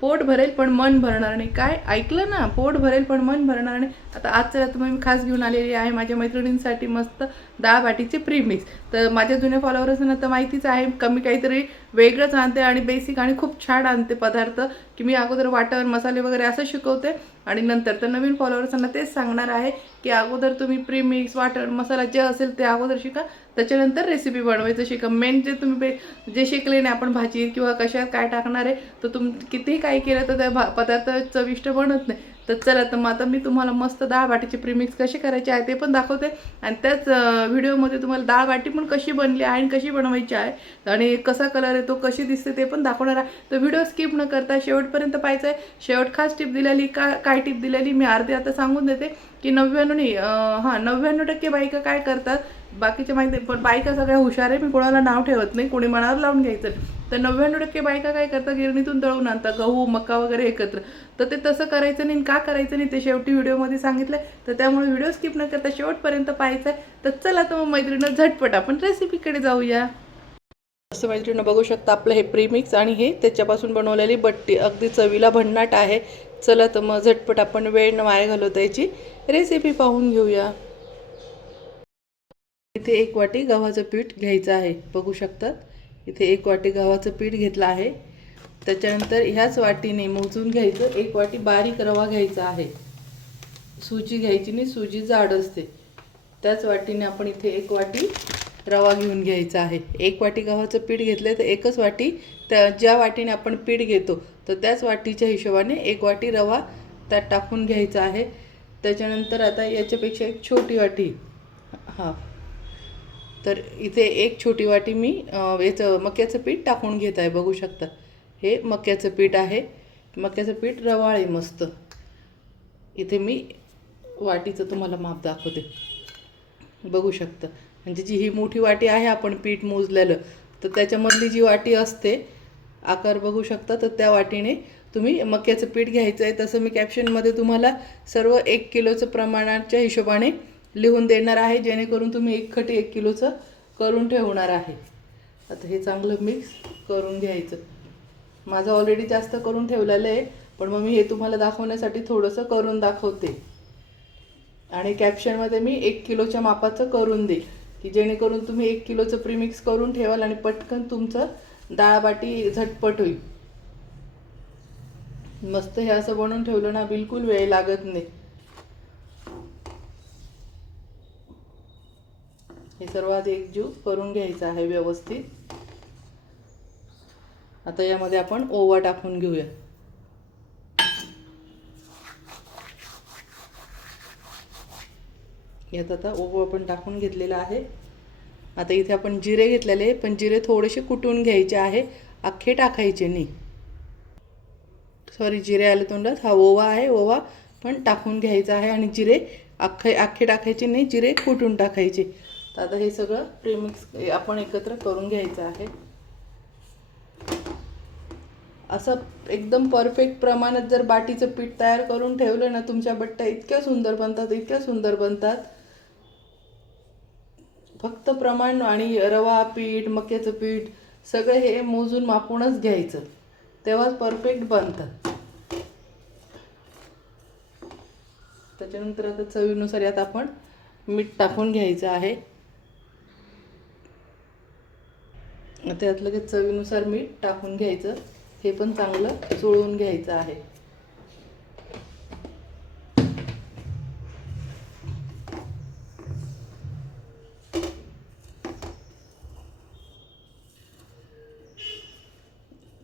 पोट भरेल पण मन भरणार नाही. काय ऐकलं ना, पोट भरेल पण मन भरणार नाही. आता आजच्या तुम्ही मी खास घेऊन आलेली आहे माझ्या मैत्रिणींसाठी मस्त डाळ बाटीचे प्रीमिक्स. तर माझ्या जुन्या फॉलोअर्सना तर माहितीच आहे, कमी काहीतरी वेगळंच आणते आणि बेसिक आणि खूप छान आणते पदार्थ, की मी अगोदर वाटण मसाले वगैरे असं शिकवते आणि नंतर तर नवीन फॉलोअर्सना तेच सांगणार आहे की अगोदर तुम्ही प्रीमिक्स वाटण मसाला जे असेल ते अगोदर शिका, त्याच्यानंतर रेसिपी बनवायचं शिका. मेन जे तुम्ही जे शिकले नाही आपण भाजी किंवा कशात काय टाकणार आहे, तर कितीही काही केलं तर त्या पदार्थ चविष्ट बनत नाही. तर चला, तर मग आता मी तुम्हाला मस्त डाळ बाटीचे प्रीमिक्स कसे करायचे आहे ते पण दाखवते आणि त्याच व्हिडिओमध्ये तुम्हाला डाळ बाटी पण कशी बनली आहे आणि कशी बनवायची आहे आणि कसा कलर येतो कशी दिसते ते पण दाखवणार आहे. तर व्हिडिओ स्किप न करता शेवटपर्यंत पाहायचं आहे. शेवट खास टिप दिलेली काय टिप दिलेली मी अर्धी आता सांगून देते की 99 नाही 99% बायका काय करतात, बाकीचे माहिती पण बायका सगळ्या हुशार आहे, मी कोणाला नाव ठेवत नाही, कोणी मनावर लावून घ्यायचं. तर 99% बायका काय करतात, गिरणीतून दळून आणतात गहू मका वगैरे एकत्र. तर ते तसं करायचं नाही, का करायचं नाही ते शेवटी व्हिडिओमध्ये सांगितलं. तर त्यामुळे व्हिडिओ स्किप न करता शेवटपर्यंत पाहायचं आहे. तर चला, तर मग मैत्रिणीनं झटपट आपण रेसिपीकडे जाऊया. असं मैत्रिणीनं बघू शकता आपलं हे प्रीमिक्स आणि हे त्याच्यापासून बनवलेली बट्टी अगदी चवीला भन्नाट आहे. चला, तर मग झटपट आपण वेळ न वाया घालवता याची रेसिपी पाहून घेऊया. इथे 1 वाटी गव्हाचं पीठ घ्यायचं आहे, बघू शकतात. इथे 1 वाटी गव्हाचं पीठ घेतलं आहे. त्याच्यानंतर ह्याच वाटीने मोजून घ्यायचं 1 वाटी बारीक रवा घ्यायचा आहे. सुजी घ्यायची नाही, सुजी जाड असते. त्याच वाटीने आपण इथे 1 वाटी रवा घेऊन घ्यायचा आहे. 1 वाटी गव्हाचं पीठ घेतलं तर एकच वाटी त्या ज्या वाटीने आपण पीठ घेतो तर त्याच वाटीच्या हिशोबाने 1 वाटी रवा त्यात टाकून घ्यायचा आहे. त्याच्यानंतर आता याच्यापेक्षा एक छोटी वाटी, हां, तर इथे एक छोटी वाटी मी याचं मक्याचं पीठ टाकून घेत आहे, बघू शकता. हे मक्याचं पीठ आहे. मक्याचं पीठ रवाळ आहे मस्त. इथे मी वाटीचं तुम्हाला माप दाखवते, बघू शकता. म्हणजे जी ही मोठी वाटी आहे आपण पीठ मोजलेलं, तर त्याच्यामधली जी वाटी असते आकार बघू शकता, तर त्या वाटीने तुम्ही मक्याचं पीठ घ्यायचं आहे. तसं मी कॅप्शनमध्ये तुम्हाला सर्व 1 किलोचं प्रमाणाच्या हिशोबाने लिहून देणार आहे, जेणेकरून तुम्ही एकखटी 1 किलोचं करून ठेवणार आहे. आता हे चांगलं मिक्स करून घ्यायचं. माझं ऑलरेडी जास्त करून ठेवलेलं आहे, पण मग मी हे तुम्हाला दाखवण्यासाठी थोडंसं करून दाखवते. आणि कॅप्शनमध्ये मी 1 किलोच्या मापाचं करून दे, की जेणेकरून तुम्ही 1 किलोचं प्रीमिक्स करून ठेवाल आणि पटकन तुमचं डाळबाटी झटपट होईल. मस्त हे असं बनवून ठेवलं ना, बिलकुल वेळ लागत नाही. हे सर्व आधी एकजीव करून घ्यायचं आहे व्यवस्थित. आता यामध्ये आपण ओवा टाकून घेऊया. यात आता ओवा आपण टाकून घेतलेला आहे. आता इथे आपण जिरे घेतलेले, पण जिरे थोडेसे कुटून घ्यायचे आहे, अख्खे टाकायचे नाही. सॉरी, जिरे आले तोंडात. हा ओवा आहे, ओवा पण टाकून घ्यायचा आहे आणि जिरे अख्खे टाकायचे नाही, जिरे कुटून टाकायचे. तर आता हे सगळं प्रीमिक्स आपण एकत्र करून घ्यायचं आहे. असं एकदम परफेक्ट प्रमाणात जर बाटीचं पीठ तयार करून ठेवलं ना, तुमच्या बट्ट्या इतक्या सुंदर बनतात, इतक्या सुंदर बनतात. फक्त प्रमाण आणि रवा पीठ मक्याचं पीठ सगळं हे मोजून मापूनच घ्यायचं, तेव्हाच परफेक्ट बनतात. त्याच्यानंतर आता चवीनुसार यात आपण मीठ टाकून घ्यायचं आहे. आता यात लगेच चवीनुसार मीठ टाकून घ्यायचं. हे पण चांगलं चोळून घ्यायचं आहे.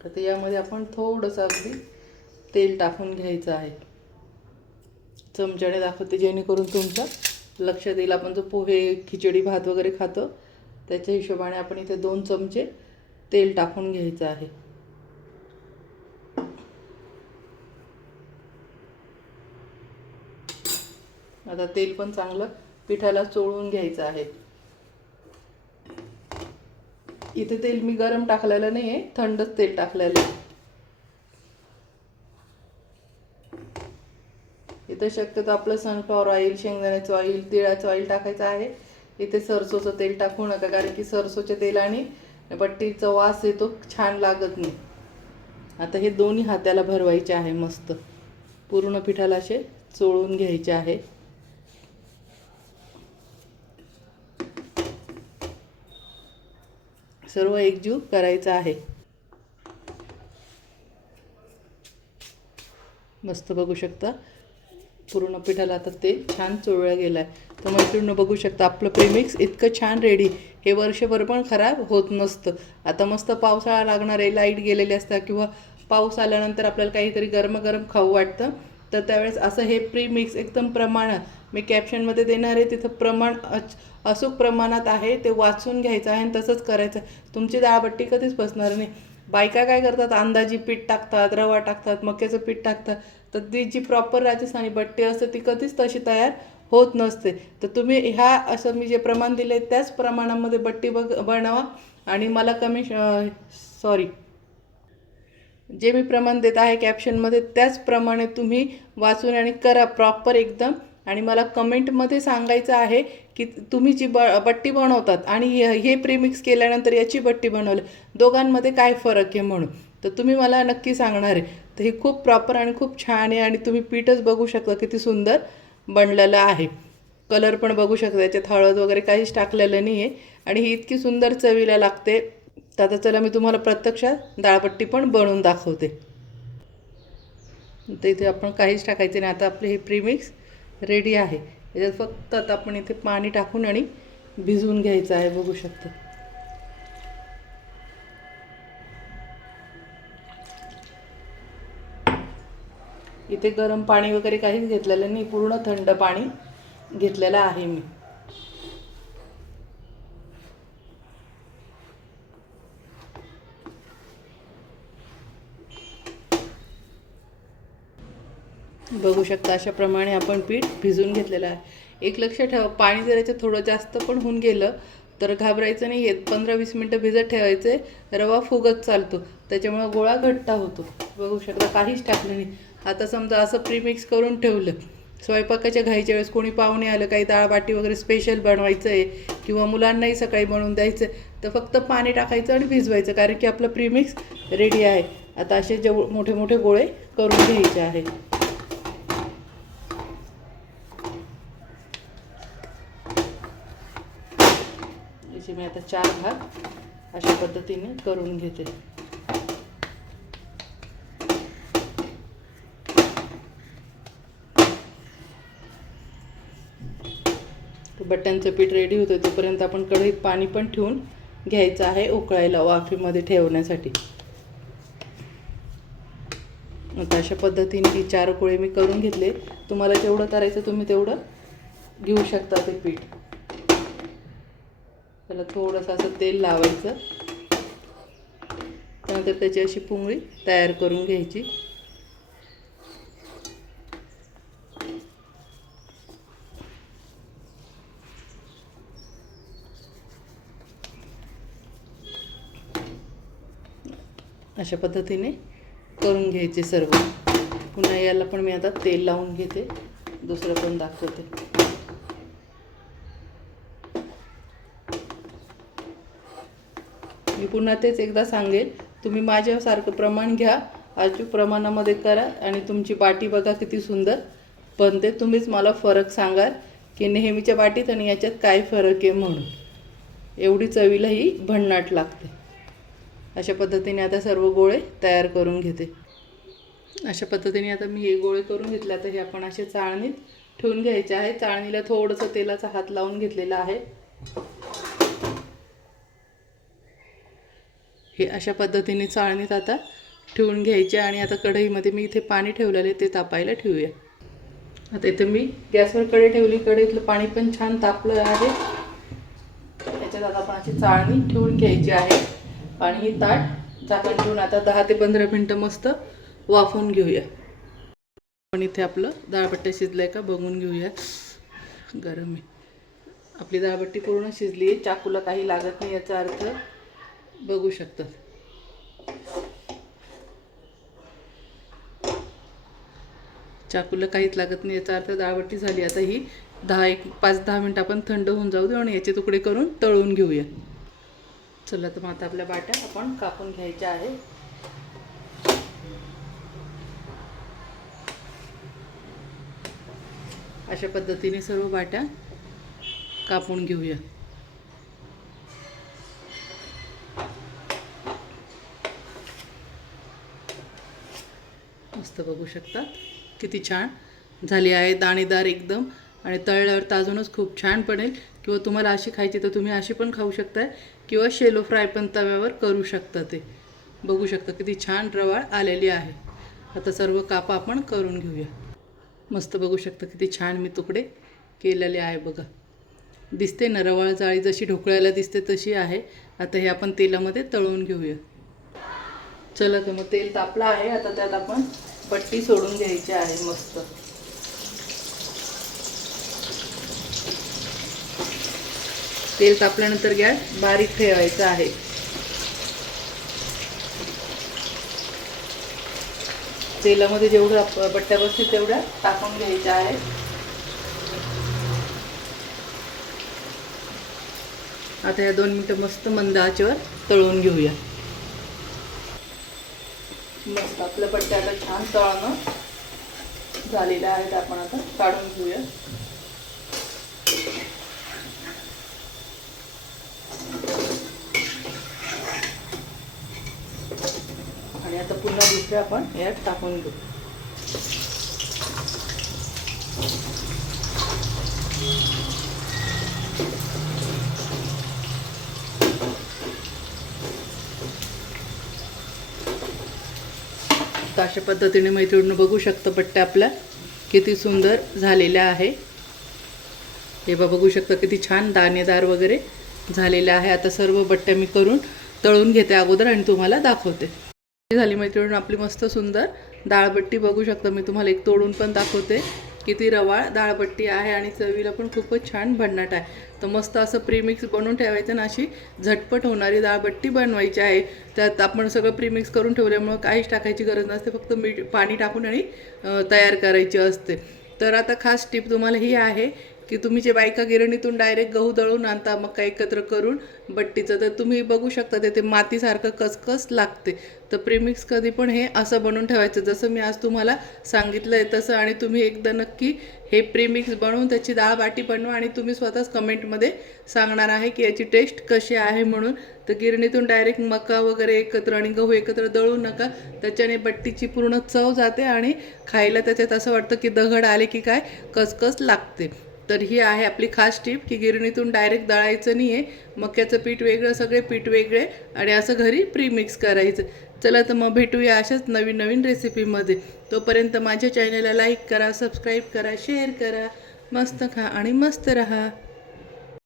आता यामध्ये आपण थोडंसं अगदी तेल टाकून घ्यायचं आहे. चमच्याने दाखवते, जेणेकरून तुमचं लक्षात येईल. आपण जो पोहे खिचडी भात वगैरे खातो त्याच्या हिशोबाने आपण इथे 2 चमचे तेल टाकून घ्यायचं आहे. आता तेल पण चांगलं पिठाला चोळून घ्यायचं आहे. इथे तेल मी गरम टाकलेलं नाही आहे, थंडच तेल टाकलेलं आहे. इथे शक्यतो आपलं सनफ्लॉवर ऑइल, शेंगदाण्याचं ऑइल, तिळाचं ऑइल टाकायचं आहे. इथे सरसोचं तेल टाकू नका, कारण की सरसोच्या तेलाने बट्टीचा वास येतो, छान लागत नाही. आता हे दोन्ही हाताला भरवायचे आहे. मस्त पूर्ण पिठाला असे चोळून घ्यायचे आहे. सर्व एकजीव करायचं आहे. मस्त बघू शकता पूर्ण पिठाला आता ते छान चोळलं गेलं आहे. तर मैत्रिणींनो बघू शकता आपलं प्रीमिक्स इतकं छान रेडी. हे वर्षभर पण खराब होत नसतं. आता मस्त पावसाळा लागणार आहे, लाईट गेलेले असतात किंवा पाऊस आल्यानंतर आपल्याला काहीतरी गरम खाऊ वाटतं, तर त्यावेळेस असं हे प्रीमिक्स एकदम प्रमाणात मी कॅप्शनमध्ये देणार आहे, तिथं प्रमाण अचूक प्रमाणात आहे, ते वाचून घ्यायचं आहे आणि तसंच करायचं. तुमची डाळबट्टी कधीच फसणार नाही. बायका काय करतात, अंदाजी पीठ टाकतात, रवा टाकतात, मक्याचं पीठ टाकतात, तर ती जी प्रॉपर राजस्थानी बट्टी असते ती कधीच तशी तयार होत नसते. तर तुम्ही ह्या असं मी जे प्रमाण दिले त्याच प्रमाणामध्ये बट्टी बनवा आणि मला जे मी प्रमाण देत आहे कॅप्शनमध्ये त्याचप्रमाणे तुम्ही वाचून आणि करा प्रॉपर एकदम. आणि मला कमेंटमध्ये सांगायचं आहे की तुम्ही जी बट्टी बनवतात आणि हे प्रीमिक्स केल्यानंतर याची बट्टी बनवली, दोघांमध्ये काय फरक आहे म्हणून. तर तुम्ही मला नक्की सांगणार आहे. तर हे खूप प्रॉपर आणि खूप छान आहे आणि तुम्ही पीठच बघू शकता किती सुंदर बनलेलं आहे. कलर पण बघू शकता, याच्यात हळद वगैरे काहीच टाकलेलं नाही आहे आणि ही इतकी सुंदर चवीला लागते. तर आता चला मी तुम्हाला प्रत्यक्षात डाळबट्टी पण बनवून दाखवते. तर इथे आपण काहीच टाकायचं नाही. आता आपले हे प्रीमिक्स रेडी आहे. याच्यात फक्त आता आपण इथे पाणी टाकून आणि भिजवून घ्यायचं आहे. बघू शकता इथे गरम पाणी वगैरे काहीच घेतलेलं नाही, पूर्ण थंड पाणी घेतलेलं आहे मी. बघू शकता अशा प्रमाणे आपण पीठ भिजवून घेतलेलं आहे. एक लक्ष ठेवा, पाणी जर याच्यात थोडं जास्त पण होऊन गेलं तर घाबरायचं नाही. 15-20 मिनटं भिजत ठेवायचे. रवा फुगत चालतो, त्याच्यामुळे गोळा घट्ट होतो. बघू शकता काहीच टाकलं नाही. आता समजा असं प्रीमिक्स करून ठेवलं, स्वयंपाकाच्या घाईच्या वेळेस कोणी पाहुणे आलं, काही डाळबाटी वगैरे स्पेशल बनवायचं आहे किंवा मुलांनाही सकाळी बनवून द्यायचं आहे, तर फक्त पाणी टाकायचं आणि भिजवायचं, कारण की आपलं प्रीमिक्स रेडी आहे. आता असे मोठे मोठे गोळे करून घ्यायचे आहे. याचे मी आता 4 भाग अशा पद्धतीने करून घेते. बट्ट्यांचं पीठ रेडी होतं तोपर्यंत आपण कढईत पाणी पण ठेवून घ्यायचं आहे उकळायला, वाफेमध्ये ठेवण्यासाठी. आता अशा पद्धतीने ही 4 गोळे मी करून घेतले. तुम्हाला जेवढं करायचं तुम्ही तेवढं घेऊ शकता ते पीठ. त्याला थोडंसं असं तेल लावायचं, त्यानंतर त्याची अशी पुंगळी तयार करून घ्यायची. अशा पद्धतीने करून घ्यायचे सर्व. पुन्हा याला पण मी आता तेल लावून घेते, दुसरं पण दाखवते. मी पुन्हा तेच एकदा सांगेल, तुम्ही माझ्यासारखं प्रमाण घ्या, अचूक प्रमाणामध्ये करा आणि तुमची बाटी बघा किती सुंदर बनते. तुम्हीच मला फरक सांगाल की नेहमीच्या बाटीत आणि याच्यात काय फरक आहे म्हणून. एवढी चवीला ही भन्नाट लागते. अशा पद्धतीने आता सर्व गोळे तयार करून घेते. अशा पद्धतीने आता मी हे गोळे करून घेतले. आता हे आपण असे चाळणीत ठेवून घ्यायचे आहे. चाळणीला थोडंसं तेलाचा हात लावून घेतलेला आहे. हे अशा पद्धतीने चाळणीत आता ठेवून घ्यायचे आणि आता कढईमध्ये मी इथे पाणी ठेवलेले ते तापायला ठेवूया. आता इथे मी गॅसवर कढई ठेवली. कढईतलं पाणी पण छान तापलं आहे. त्याच्यात आता आपण अशी चाळणी ठेवून घ्यायची आहे आणि ही ताट झाकण ठेवून आता 10 ते 15 मिनटं मस्त वाफवून घेऊया. पण इथे आपलं डाळबट्टी शिजलं आहे का बघून घेऊया. गरम आहे. आपली डाळबट्टी पूर्ण शिजली आहे. चाकूला काही लागत नाही याचा अर्थ बघू शकतात. चाकूला काहीच लागत नाही याचा अर्थ डाळबट्टी झाली. आता ही 5-10 मिनटं आपण थंड होऊन जाऊ दे आणि याचे तुकडे करून तळून घेऊया. चला तर मग आता आपल्या बाट्या आपण कापून घ्यायच्या आहे. अशा पद्धतीने सर्व वाट्या कापून घेऊया. मस्त बघू शकतात किती छान झाली आहे, दाणेदार एकदम. आणि तळल्यावर तर अजूनच खूप छान पडेल. किंवा तुम्हाला अशी खायची तर तुम्ही अशी पण खाऊ शकता किंवा शेलो फ्राय पण तव्यावर करू शकता. ते बघू शकता किती छान रवाळ आलेली आहे. आता सर्व कापा आपण करून घेऊया. मस्त बघू शकता किती छान मी तुकडे केलेले आहे बघा. दिसते ना रवाळ जाळी जशी ढोकळ्याला दिसते तशी आहे. आता हे आपण तेलामध्ये तळून घेऊया. चला तर मग तेल तापलं आहे. आता त्यात आपण बट्टी सोडून घ्यायची आहे. मस्त तेल तापल्यानंतर गॅस बारीक ठेवायचा आहे. तेलामध्ये जेवढं बट्ट्या बसतील तेवढ्या टाकून घ्यायच्या आहे. आता या 2 मिनिटं मस्त मंद आचेवर तळून घेऊया. मस्त आपल्या बट्ट्या आता छान तळणं झालेल्या आहेत. आपण आता काढून घेऊया. आणि आता पुन्हा दुसऱ्या आपण यात टाकून घेऊ. तर अशा पद्धतीने मैत्रिणींनो बघू शकता बट्ट्या आपल्या किती सुंदर झालेल्या आहे. हे बघू शकता किती छान दाणेदार वगैरे झालेल्या आहे. आता सर्व बट्ट्या मी करून तळून घेते अगोदर आणि तुम्हाला दाखवते. झाली मैत्रिणींनो आपली मस्त सुंदर डाळबट्टी. बघू शकता मी तुम्हाला एक तोडून पण दाखवते. किती रवाळ डाळबट्टी आहे आणि चवीला पण खूपच छान भन्नाट आहे. तर मस्त असं प्रीमिक्स बनवून ठेवायचं ना, अशी झटपट होणारी डाळबट्टी बनवायची आहे. त्यात आपण सगळं प्रीमिक्स करून ठेवल्यामुळं काहीच टाकायची गरज नसते. फक्त मीठ पाणी टाकून आणि तयार करायची असते. तर आता खास टिप तुम्हाला ही आहे की तुम्ही जे बायका गिरणीतून डायरेक्ट गहू दळून आणता मका एकत्र करून बट्टीचं, तर तुम्ही बघू शकता ते मातीसारखं कसकस लागते. तर प्रीमिक्स कधी पण हे असं बनवून ठेवायचं जसं मी आज तुम्हाला सांगितलं आहे तसं. आणि तुम्ही एकदा नक्की हे प्रीमिक्स बनवून त्याची डाळबाटी बनवा आणि तुम्ही स्वतःच कमेंटमध्ये सांगणार आहे की याची टेस्ट कशी आहे म्हणून. तर गिरणीतून डायरेक्ट मका वगैरे एकत्र आणि गहू एकत्र दळू नका. त्याच्याने बट्टीची पूर्ण चव जाते आणि खायला त्याच्यात असं वाटतं की दगड आले की काय कसकस लागते. तर ही आहे आपली खास टिप की गिरणीतून डायरेक्ट दळायचं नाही आहे. मक्याचं पीठ वेगळं, सगळे पीठ वेगळे आणि असं घरी प्रीमिक्स करायचं. चला तर मग भेटूया अशाच नवीन नवीन रेसिपीमध्ये. तोपर्यंत माझ्या चॅनलला लाईक करा, सबस्क्राईब करा, शेअर करा. मस्त खा आणि मस्त रहा.